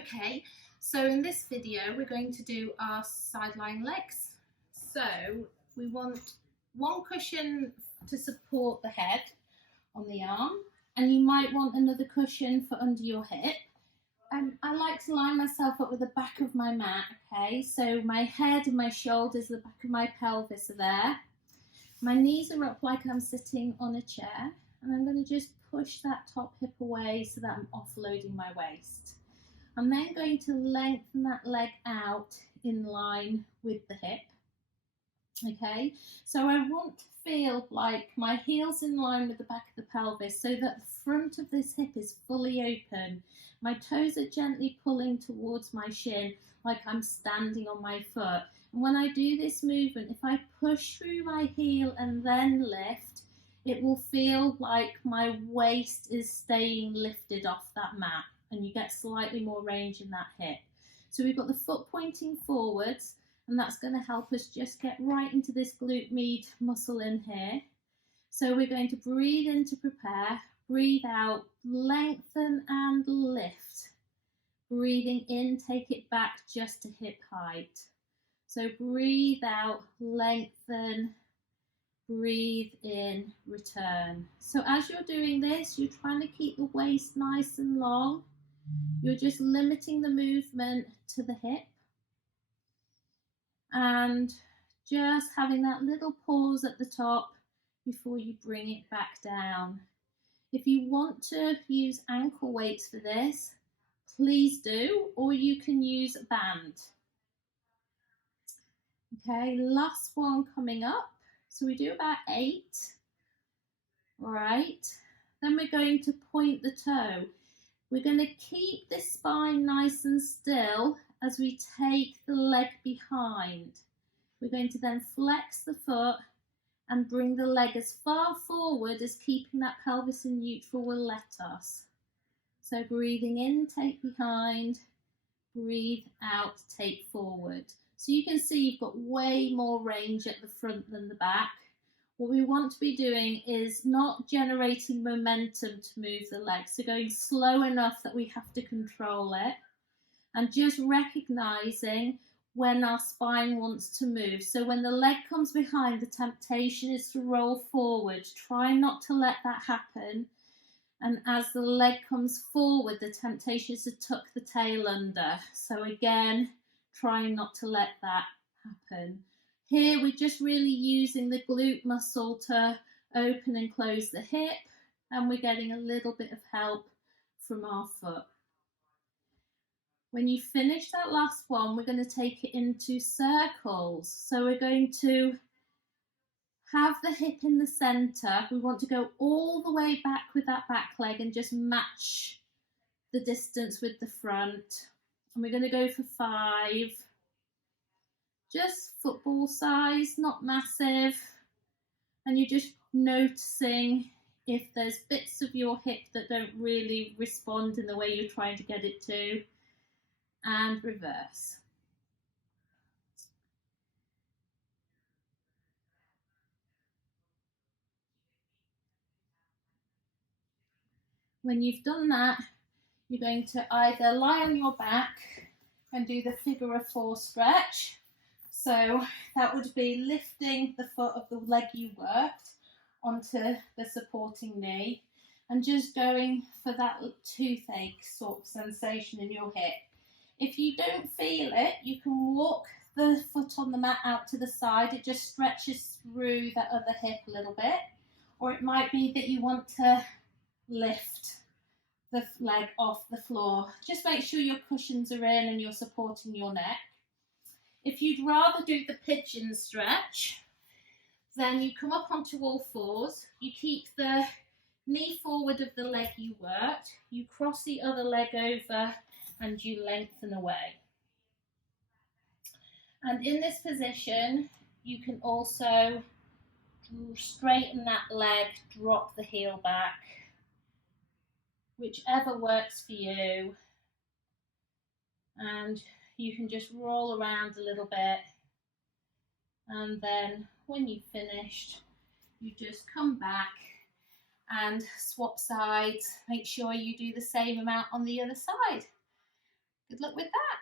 Okay, so in this video we're going to do our side lying legs. So we want one cushion to support the head on the arm, and you might want another cushion for under your hip. I like to line myself up with the back of my mat, okay? So my head and my shoulders, the back of my pelvis are there. My knees are up like I'm sitting on a chair, and I'm going to just push that top hip away so that I'm offloading my waist. I'm then going to lengthen that leg out in line with the hip. Okay, so I want to feel like my heel's in line with the back of the pelvis so that the front of this hip is fully open. My toes are gently pulling towards my shin like I'm standing on my foot. And when I do this movement, if I push through my heel and then lift, it will feel like my waist is staying lifted off that mat, and you get slightly more range in that hip. So we've got the foot pointing forwards, and that's going to help us just get right into this glute med muscle in here. So we're going to breathe in to prepare, breathe out, lengthen and lift. Breathing in, take it back just to hip height. So breathe out, lengthen, breathe in, return. So as you're doing this, you're trying to keep the waist nice and long. You're just limiting the movement to the hip and just having that little pause at the top before you bring it back down. If you want to use ankle weights for this, please do, or you can use a band. Okay, last one coming up. So we do about 8. All right, then we're going to point the toe. We're going to keep this spine nice and still as we take the leg behind. We're going to then flex the foot and bring the leg as far forward as keeping that pelvis in neutral will let us. So breathing in, take behind, breathe out, take forward. So you can see you've got way more range at the front than the back. What we want to be doing is not generating momentum to move the leg, so going slow enough that we have to control it, and just recognizing when our spine wants to move. So when the leg comes behind, the temptation is to roll forward. Try not to let that happen. And as the leg comes forward, the temptation is to tuck the tail under. So again, try not to let that happen. Here we're just really using the glute muscle to open and close the hip, and we're getting a little bit of help from our foot. When you finish that last one, we're going to take it into circles. So we're going to have the hip in the center. We want to go all the way back with that back leg and just match the distance with the front. And we're going to go for 5. Just football size, not massive. And you're just noticing if there's bits of your hip that don't really respond in the way you're trying to get it to. And reverse. When you've done that, you're going to either lie on your back and do the figure of 4 stretch. So that would be lifting the foot of the leg you worked onto the supporting knee and just going for that toothache sort of sensation in your hip. If you don't feel it, you can walk the foot on the mat out to the side. It just stretches through that other hip a little bit. Or it might be that you want to lift the leg off the floor. Just make sure your cushions are in and you're supporting your neck. If you'd rather do the pigeon stretch, then you come up onto all 4s. You keep the knee forward of the leg you worked. You cross the other leg over and you lengthen away. And in this position, you can also straighten that leg, drop the heel back, whichever works for you. And you can just roll around a little bit. And then when you've finished, you just come back and swap sides. Make sure you do the same amount on the other side. Good luck with that.